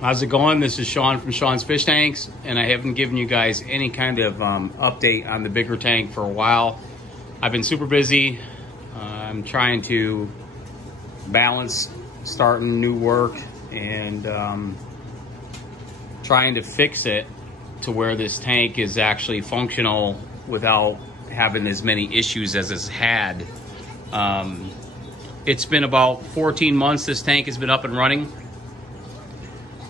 How's it going? This is Sean from Sean's Fish Tanks, and I haven't given you guys any kind of update on the bigger tank for a while. I've been super busy. I'm trying to balance starting new work and trying to fix it to where this tank is actually functional without having as many issues as it's had. It's been about 14 months this tank has been up and running.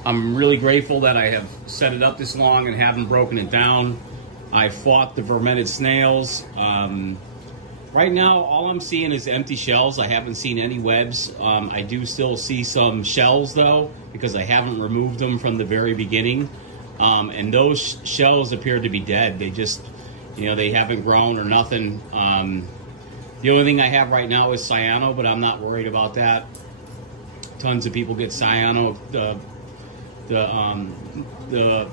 I'm really grateful that I have set it up this long and haven't broken it down. I fought the Vermented Snails. Right now, all I'm seeing is empty shells. I haven't seen any webs. I do still see some shells though, because I haven't removed them from the very beginning. And those shells appear to be dead. They just, you know, they haven't grown or nothing. The only thing I have right now is cyano, but I'm not worried about that. Tons of people get cyano. The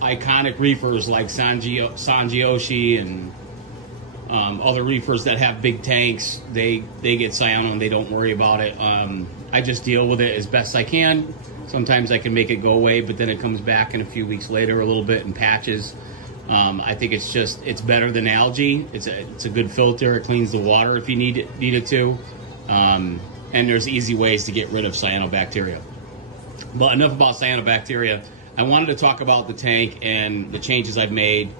iconic reefers like Sanjioshi and other reefers that have big tanks, they get cyano and they don't worry about it. I just deal with it as best I can. Sometimes I can make it go away, but then it comes back in a few weeks later a little bit in patches. I think it's better than algae. It's a good filter. It cleans the water if you need it to. And there's easy ways to get rid of cyanobacteria. But enough about cyanobacteria. I wanted to talk about the tank and the changes I've made.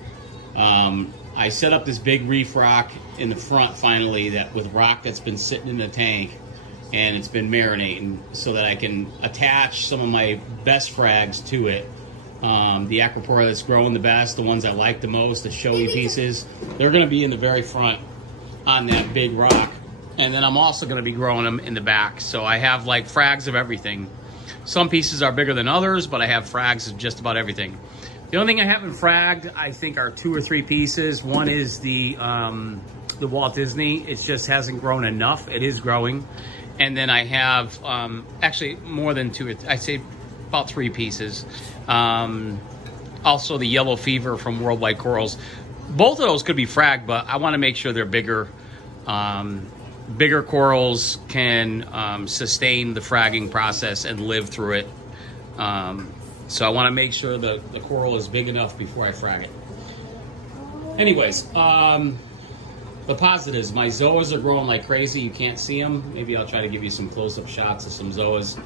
I set up this big reef rock in the front finally, that with rock that's been sitting in the tank and it's been marinating, so that I can attach some of my best frags to it. The Acropora that's growing the best, the ones I like the most, the showy pieces, they're going to be in the very front on that big rock. And then I'm also going to be growing them in the back. So I have like frags of everything. Some pieces are bigger than others, but I have frags of just about everything. The only thing I haven't fragged, I think, are 2 or 3 pieces. One is the Walt Disney. It just hasn't grown enough. It is growing. And then I have actually more than 2. I'd say about 3 pieces. Also the Yellow Fever from Worldwide Corals. Both of those could be fragged, but I want to make sure they're bigger. Bigger corals can sustain the fragging process and live through it. So I want to make sure the coral is big enough before I frag it. Anyways, the positives, my zoas are growing like crazy. You can't see them. Maybe I'll try to give you some close-up shots of some zoas.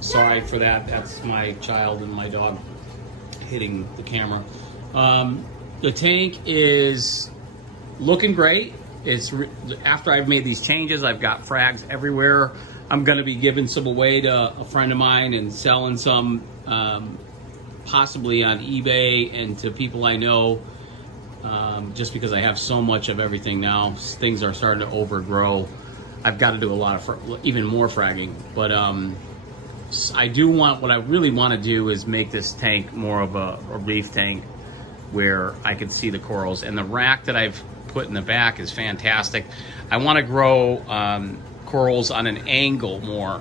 Sorry for that. That's my child and my dog hitting the camera. The tank is looking great. After I've made these changes, I've got frags everywhere. I'm going to be giving some away to a friend of mine and selling some possibly on eBay and to people I know, just because I have so much of everything now. Things are starting to overgrow. I've got to do a lot of even more fragging, but I do want, what I really want to do is make this tank more of a reef tank where I can see the corals. And the rack that I've put in the back is fantastic. I want to grow corals on an angle more,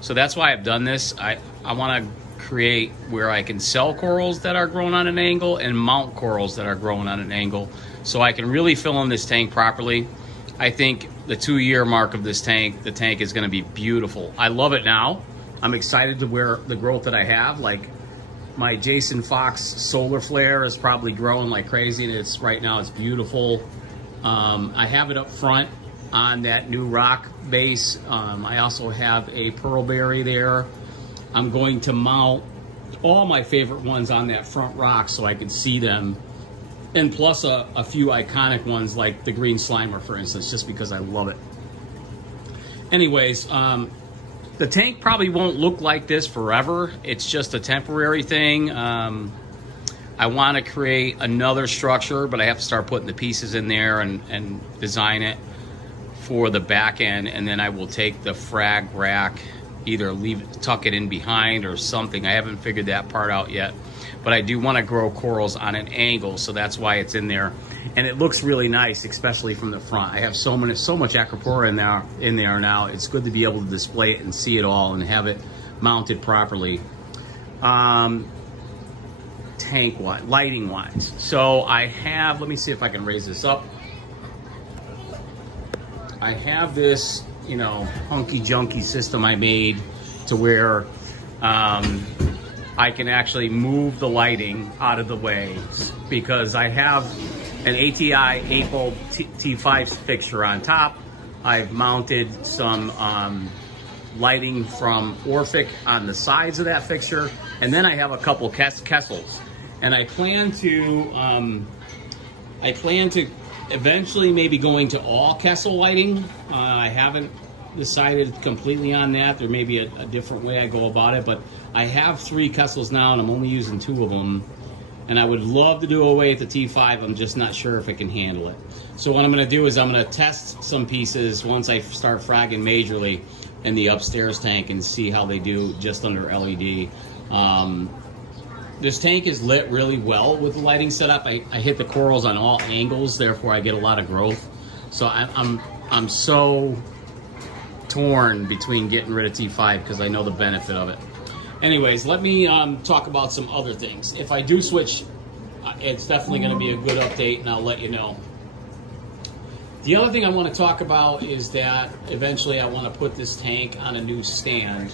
so that's why I've done this. I want to create where I can sell corals that are grown on an angle and mount corals that are grown on an angle, so I can really fill in this tank properly. I think the 2-year mark of this tank, the tank is going to be beautiful. I love it now. I'm excited to wear the growth that I have. Like my Jason Fox solar flare is probably growing like crazy, and right now it's beautiful. I have it up front on that new rock base. I also have a pearlberry there. I'm going to mount all my favorite ones on that front rock so I can see them. And plus a few iconic ones like the green slimer, for instance, just because I love it. Anyways, the tank probably won't look like this forever. It's just a temporary thing. I want to create another structure, but I have to start putting the pieces in there and design it for the back end, and then I will take the frag rack, either tuck it in behind or something. I haven't figured that part out yet, but I do want to grow corals on an angle, so that's why it's in there. And it looks really nice, especially from the front. I have so much Acropora in there now. It's good to be able to display it and see it all and have it mounted properly. Tank wise, lighting wise. So I have, let me see if I can raise this up. I have this, you know, hunky junky system I made to where I can actually move the lighting out of the way because I have an ATI 8-volt T5 fixture on top. I've mounted some lighting from Orphic on the sides of that fixture, and then I have a couple Kessils. And I plan to eventually maybe going to all Kessil lighting. I haven't decided completely on that. There may be a different way I go about it, but I have 3 Kessils now, and I'm only using 2 of them. And I would love to do away with the T5. I'm just not sure if it can handle it. So what I'm going to do is I'm going to test some pieces once I start fragging majorly in the upstairs tank and see how they do just under LED. This tank is lit really well with the lighting setup. I hit the corals on all angles, therefore I get a lot of growth. So I'm so torn between getting rid of T5 because I know the benefit of it. Anyways, let me talk about some other things. If I do switch, it's definitely going to be a good update, and I'll let you know. The other thing I want to talk about is that eventually I want to put this tank on a new stand.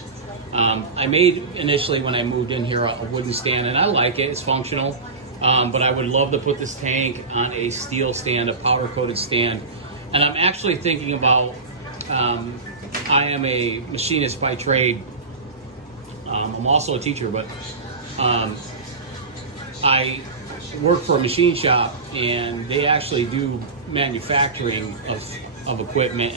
I made initially when I moved in here a wooden stand, and I like it. It's functional, but I would love to put this tank on a steel stand, a powder-coated stand. And I'm actually thinking about, I am a machinist by trade. I'm also a teacher, but I work for a machine shop, and they actually do manufacturing of equipment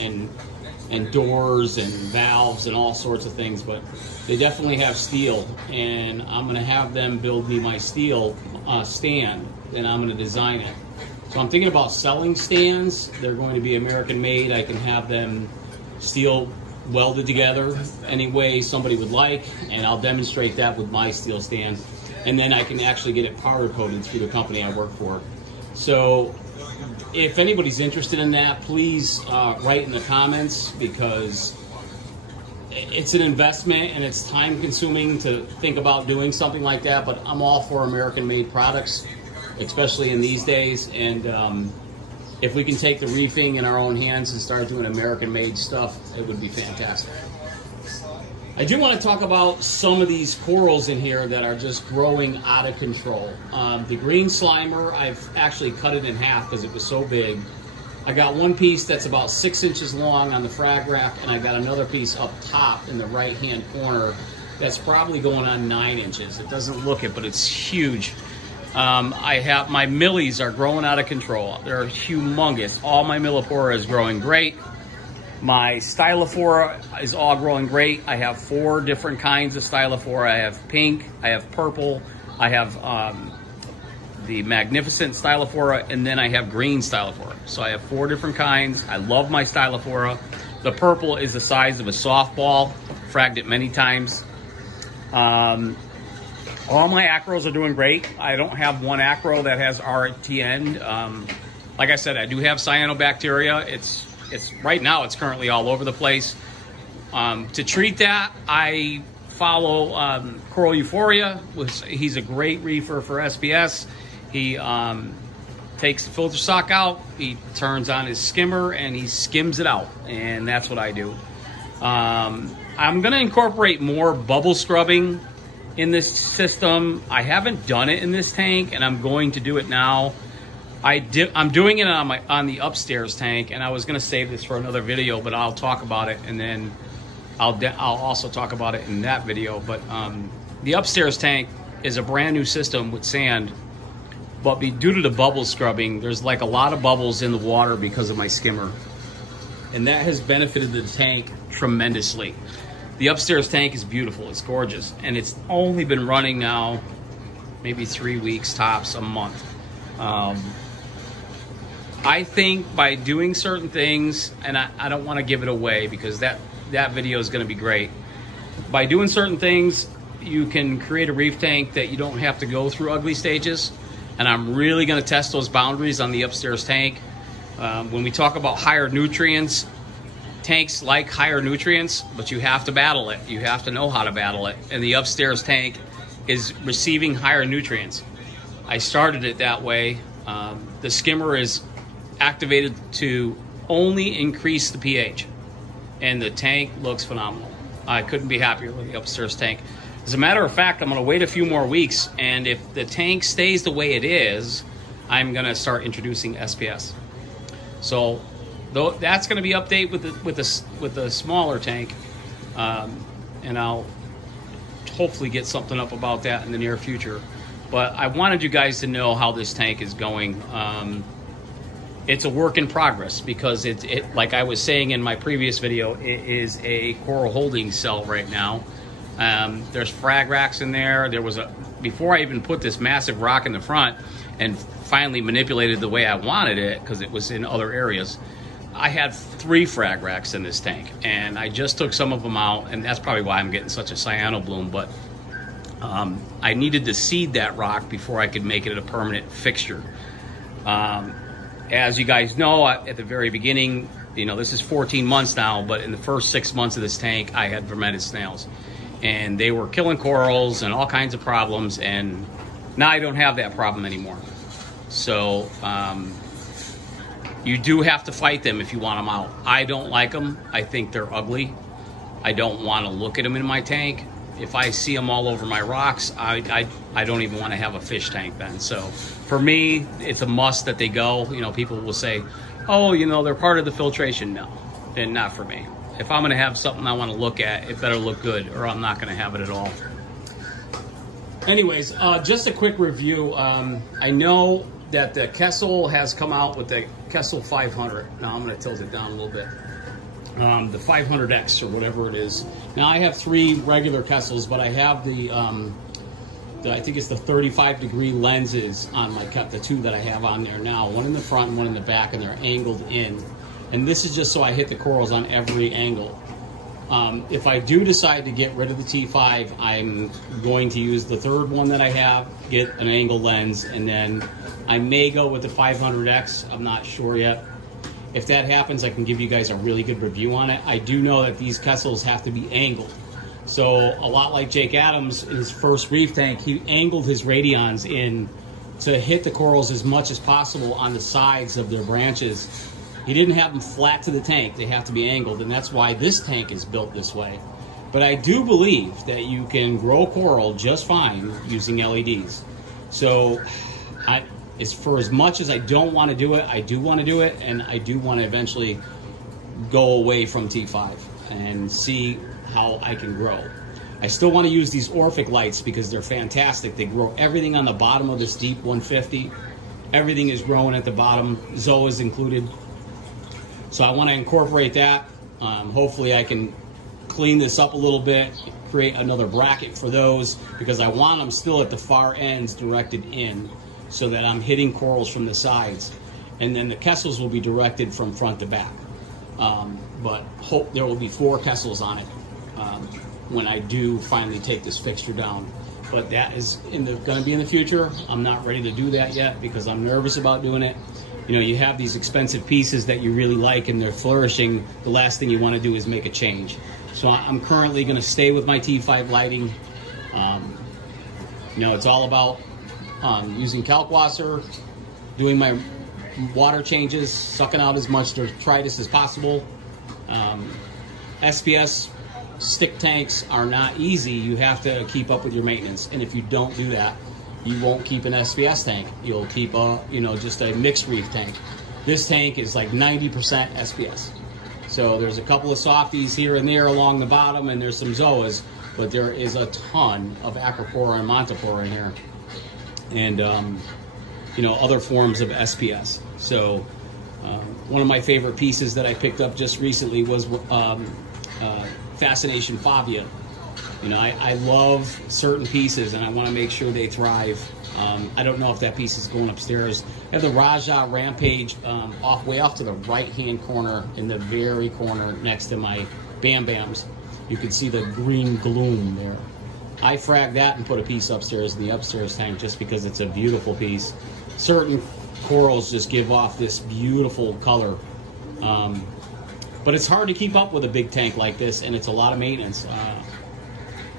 and doors and valves and all sorts of things, but they definitely have steel, and I'm going to have them build me my steel stand, and I'm going to design it. So I'm thinking about selling stands. They're going to be American made. I can have them steel welded together any way somebody would like, and I'll demonstrate that with my steel stand, and then I can actually get it powder coated through the company I work for. So if anybody's interested in that, please write in the comments, because it's an investment and it's time consuming to think about doing something like that, but I'm all for American made products, especially in these days. And if we can take the reefing in our own hands and start doing American-made stuff, it would be fantastic. I do want to talk about some of these corals in here that are just growing out of control. The green slimer, I've actually cut it in half because it was so big. I got one piece that's about 6 inches long on the frag rack, and I got another piece up top in the right-hand corner that's probably going on 9 inches. It doesn't look it, but it's huge. I have my millies are growing out of control. They're humongous. All my Millipora is growing great. My Stylophora is all growing great. I have 4 different kinds of Stylophora. I have pink, I have purple, I have the magnificent Stylophora, and then I have green Stylophora. So I have 4 different kinds. I love my Stylophora. The purple is the size of a softball. Fragged it many times. All my acros are doing great. I don't have one acro that has RTN. Like I said, I do have cyanobacteria. It's right now it's currently all over the place. To treat that, I follow Coral Euphoria. He's a great reefer for SBS. He takes the filter sock out, he turns on his skimmer, and he skims it out, and that's what I do. I'm going to incorporate more bubble scrubbing in this system. I haven't done it in this tank, and I'm going to do it now. I'm doing it on the upstairs tank, and I was going to save this for another video, but I'll talk about it, and then I'll also talk about it in that video. But the upstairs tank is a brand new system with sand, but due to the bubble scrubbing, there's like a lot of bubbles in the water because of my skimmer, and that has benefited the tank tremendously. The upstairs tank is beautiful, it's gorgeous, and it's only been running now maybe 3 weeks tops, a month. I think by doing certain things, and I don't want to give it away because that video is going to be great. By doing certain things, you can create a reef tank that you don't have to go through ugly stages, and I'm really going to test those boundaries on the upstairs tank. When we talk about higher nutrients, tanks like higher nutrients, but you have to battle it. You have to know how to battle it. And the upstairs tank is receiving higher nutrients. I started it that way. The skimmer is activated to only increase the pH, and the tank looks phenomenal. I couldn't be happier with the upstairs tank. As a matter of fact, I'm going to wait a few more weeks, and if the tank stays the way it is, I'm going to start introducing SPS. So that's going to be update with the smaller tank, and I'll hopefully get something up about that in the near future. But I wanted you guys to know how this tank is going. It's a work in progress because it like I was saying in my previous video, it is a coral holding cell right now. There's frag racks in there. There was before I even put this massive rock in the front and finally manipulated the way I wanted it, because it was in other areas, I had 3 frag racks in this tank, and I just took some of them out, and that's probably why I'm getting such a cyano bloom. But I needed to seed that rock before I could make it a permanent fixture. As you guys know, at the very beginning, you know, this is 14 months now, but in the first 6 months of this tank, I had Vermented Snails, and they were killing corals and all kinds of problems, and now I don't have that problem anymore. So you do have to fight them if you want them out. I don't like them. I think they're ugly. I don't want to look at them in my tank. If I see them all over my rocks, I don't even want to have a fish tank then. So for me, it's a must that they go. You know, people will say, oh, you know, they're part of the filtration. No, and not for me. If I'm going to have something I want to look at, it better look good, or I'm not going to have it at all. Anyways, just a quick review. I know that the Kessil has come out with the Kessil 500. Now I'm going to tilt it down a little bit. The 500X or whatever it is. Now I have 3 regular Kessils, but I have the I think it's the 35-degree lenses on my the 2 that I have on there now. One in the front and one in the back, and they're angled in. And this is just so I hit the corals on every angle. If I do decide to get rid of the T5, I'm going to use the 3rd one that I have, get an angle lens, and then I may go with the 500X. I'm not sure yet. If that happens, I can give you guys a really good review on it. I do know that these Kessils have to be angled. So a lot like Jake Adams in his first reef tank, he angled his radions in to hit the corals as much as possible on the sides of their branches. He didn't have them flat to the tank. They have to be angled, and that's why this tank is built this way. But I do believe that you can grow coral just fine using LEDs. So for as much as I don't want to do it, I do want to do it, and I do want to eventually go away from T5 and see how I can grow. I still want to use these Orphic lights because they're fantastic. They grow everything on the bottom of this deep 150. Everything is growing at the bottom, Zoas included. So I want to incorporate that. Hopefully I can clean this up a little bit, create another bracket for those, because I want them still at the far ends directed in so that I'm hitting corals from the sides. And then the Kessils will be directed from front to back. But hope there will be 4 Kessils on it when I do finally take this fixture down. But that is going to be in the future. I'm not ready to do that yet because I'm nervous about doing it. You know, you have these expensive pieces that you really like and they're flourishing. The last thing you want to do is make a change. So I'm currently going to stay with my T5 lighting. You know, it's all about using kalkwasser, doing my water changes, sucking out as much detritus as possible. SPS stick tanks are not easy. You have to keep up with your maintenance, and if you don't do that, you won't keep an SPS tank. You'll keep just a mixed reef tank. This tank is like 90% SPS. So there's a couple of softies here and there along the bottom, and there's some Zoas, but there is a ton of Acropora and Montipora in here, and other forms of SPS. So one of my favorite pieces that I picked up just recently was Fascination Favia. You know, I love certain pieces and I want to make sure they thrive. I don't know if that piece is going upstairs. I have the Raja Rampage way off to the right-hand corner, in the very corner next to my Bam Bams. You can see the green gloom there. I fragged that and put a piece upstairs in the upstairs tank just because it's a beautiful piece. Certain corals just give off this beautiful color. But it's hard to keep up with a big tank like this, and it's a lot of maintenance.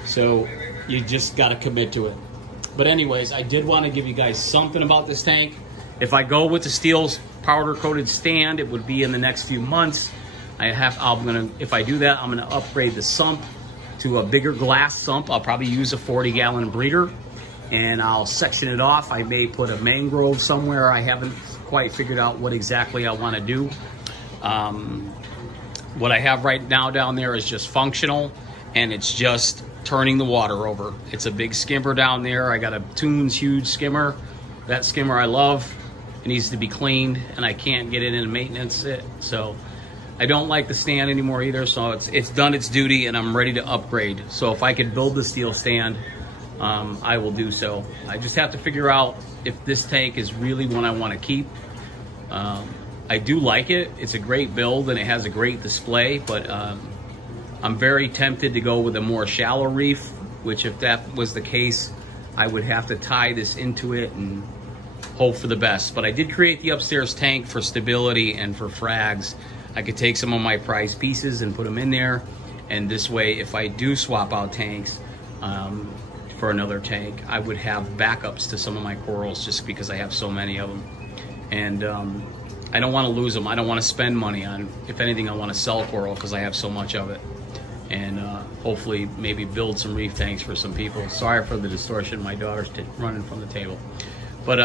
So you just got to commit to it. But anyways, I did want to give you guys something about this tank. If I go with the steel powder-coated stand, it would be in the next few months. If I do that, I'm gonna upgrade the sump to a bigger glass sump. I'll probably use a 40-gallon breeder, and I'll section it off. I may put a mangrove somewhere. I haven't quite figured out what exactly I want to do. What I have right now down there is just functional, and it's just turning the water over. It's a big skimmer down there. I got a Toons huge skimmer. That skimmer I love. It needs to be cleaned, and I can't get it in maintenance. So I don't like the stand anymore either, so it's done its duty, and I'm ready to upgrade. So if I could build the steel stand, I will do so. I just have to figure out if this tank is really one I want to keep. I do like it. It's a great build, and it has a great display, but I'm very tempted to go with a more shallow reef, which if that was the case, I would have to tie this into it and hope for the best. But I did create the upstairs tank for stability and for frags. I could take some of my prized pieces and put them in there, and this way, if I do swap out tanks for another tank, I would have backups to some of my corals, just because I have so many of them. And I don't want to lose them. I don't want to spend money on, if anything, I want to sell coral because I have so much of it. And hopefully maybe build some reef tanks for some people. Sorry for the distortion. My daughter's running from the table. But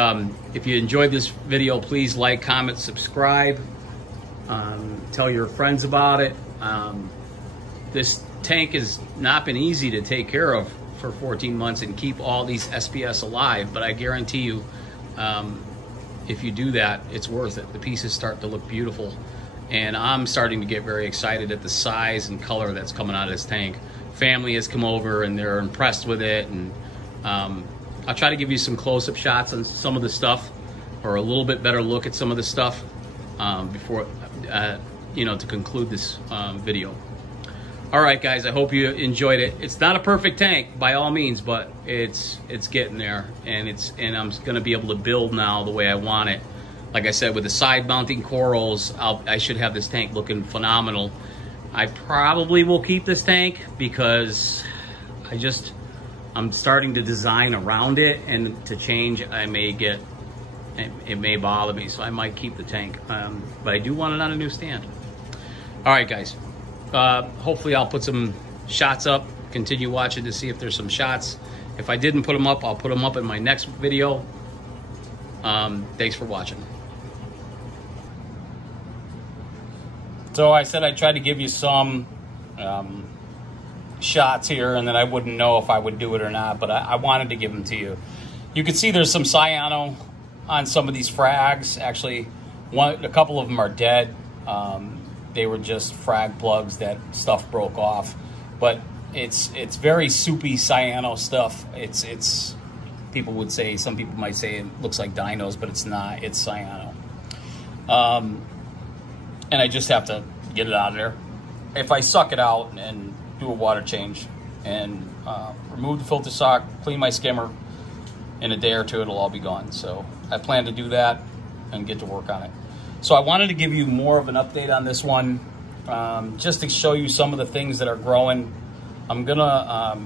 if you enjoyed this video, please like, comment, subscribe. Tell your friends about it. This tank has not been easy to take care of for 14 months and keep all these SPS alive, but I guarantee you, if you do that, it's worth it. The pieces start to look beautiful, and I'm starting to get very excited at the size and color that's coming out of this tank. Family has come over and they're impressed with it, and I'll try to give you some close-up shots on some of the stuff, or a little bit better look at some of the stuff before, you know, to conclude this video. All right, guys, I hope you enjoyed it. It's not a perfect tank by all means, but it's getting there, and I'm gonna be able to build now the way I want it. Like I said, with the side mounting corals, I should have this tank looking phenomenal. I probably will keep this tank because I'm starting to design around it, and to change, it may bother me, so I might keep the tank. But I do want it on a new stand. All right, guys. Hopefully I'll put some shots up, continue watching to see if there's some shots. If I didn't put them up, I'll put them up in my next video. Thanks for watching. So I said I'd try to give you some shots here, and then I wouldn't know if I would do it or not, but I wanted to give them to you. You can see there's some cyano on some of these frags. Actually, a couple of them are dead. They were just frag plugs that stuff broke off, but it's very soupy cyano stuff. It's people would say, some people might say it looks like dinos, but it's not. It's cyano. And I just have to get it out of there. If I suck it out and do a water change and remove the filter sock, clean my skimmer, in a day or two, it'll all be gone. So I plan to do that and get to work on it. So I wanted to give you more of an update on this one, just to show you some of the things that are growing. I'm gonna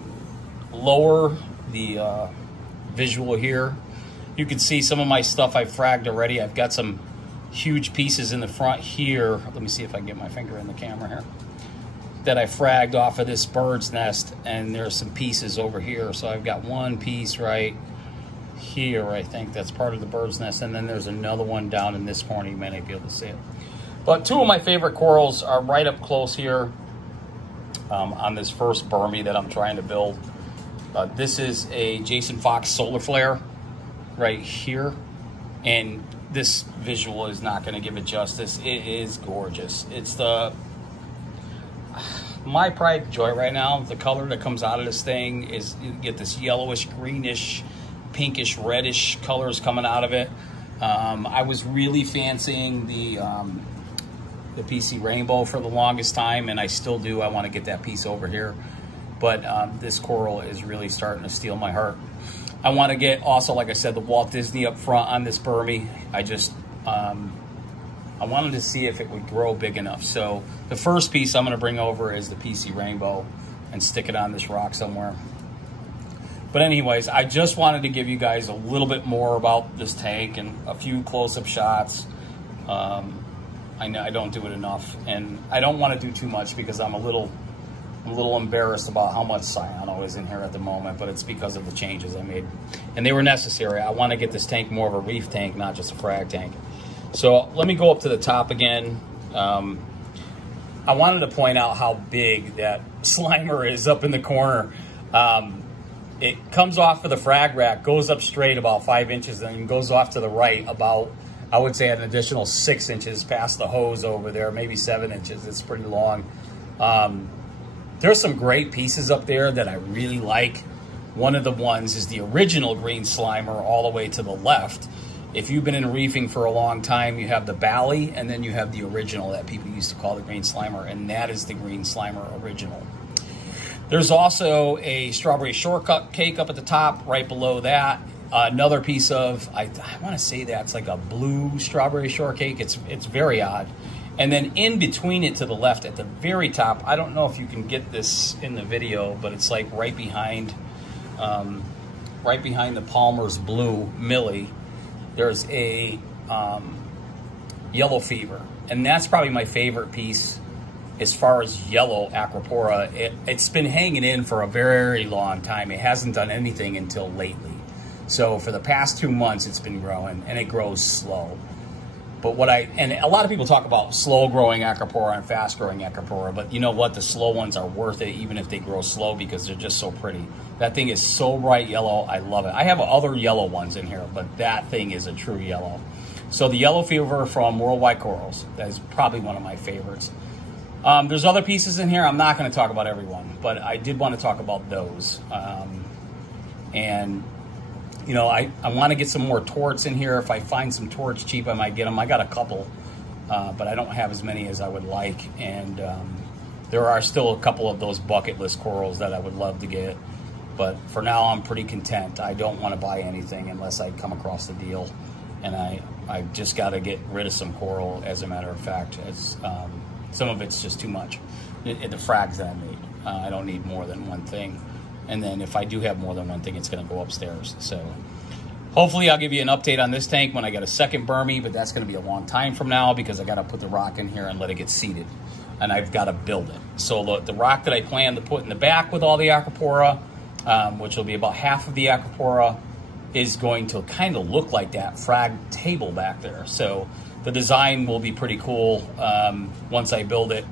lower the visual here. You can see some of my stuff I've fragged already. I've got some huge pieces in the front here. Let me see if I can get my finger in the camera here. That I fragged off of this bird's nest, and there's some pieces over here. So I've got one piece right here, I think that's part of the bird's nest, and then there's another one down in this corner. You may not be able to see it, but two of my favorite corals are right up close here on this first Burmy that I'm trying to build. This is a Jason Fox solar flare right here, and this visual is not going to give it justice. It is gorgeous. It's my pride and joy right now. The color that comes out of this thing is, you get this yellowish, greenish, pinkish, reddish colors coming out of it. I was really fancying the PC Rainbow for the longest time, and I still do. I want to get that piece over here, but this coral is really starting to steal my heart. I want to get also, like I said, the Walt Disney up front on this Burmy. I wanted to see if it would grow big enough. So the first piece I'm going to bring over is the PC Rainbow and stick it on this rock somewhere. But anyways, I just wanted to give you guys a little bit more about this tank and a few close-up shots. I know I don't do it enough, and I don't want to do too much because I'm a little I'm a little embarrassed about how much cyano is in here at the moment, but it's because of the changes I made. And they were necessary. I want to get this tank more of a reef tank, not just a frag tank. So let me go up to the top again. I wanted to point out how big that Slimer is up in the corner. It comes off of the frag rack, goes up straight about 5 inches, and then goes off to the right about, I would say, an additional 6 inches past the hose over there, maybe 7 inches. It's pretty long. There's some great pieces up there that I really like. One of the ones is the original green Slimer all the way to the left. If you've been in reefing for a long time, you have the Bally, and then you have the original that people used to call the green Slimer, and that is the green Slimer original. There's also a strawberry shortcake up at the top, right below that. Another piece of, I want to say that's like a blue strawberry shortcake. It's very odd. And then in between it to the left at the very top, I don't know if you can get this in the video, but it's like right behind the Palmer's Blue Millie, there's a yellow fever. And that's probably my favorite piece as far as yellow Acropora. It's been hanging in for a very long time. It hasn't done anything until lately. So for the past 2 months, it's been growing, and it grows slow. But and a lot of people talk about slow growing Acropora and fast growing Acropora, but you know what? The slow ones are worth it even if they grow slow because they're just so pretty. That thing is so bright yellow. I love it. I have other yellow ones in here, but that thing is a true yellow. So the yellow fever from Worldwide Corals, that is probably one of my favorites. There's other pieces in here. I'm not going to talk about everyone, but I did want to talk about those. And you know, I want to get some more torts in here. If I find some torts cheap, I might get them. I got a couple, but I don't have as many as I would like. And there are still a couple of those bucket list corals that I would love to get. But for now, I'm pretty content. I don't want to buy anything unless I come across the deal. And I just got to get rid of some coral, as a matter of fact. Some of it's just too much. The frags that I made, I don't need more than one thing. And then if I do have more than one thing, it's going to go upstairs. So hopefully I'll give you an update on this tank when I get a second Burmy, but that's going to be a long time from now because I got to put the rock in here and let it get seated. And I've got to build it. So the rock that I plan to put in the back with all the Acropora, which will be about half of the Acropora, is going to kind of look like that frag table back there. So the design will be pretty cool once I build it.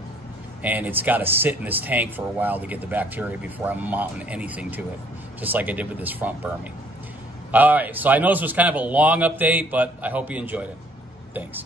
And it's got to sit in this tank for a while to get the bacteria before I'm mounting anything to it, just like I did with this front Burmy. All right, so I know this was kind of a long update, but I hope you enjoyed it. Thanks.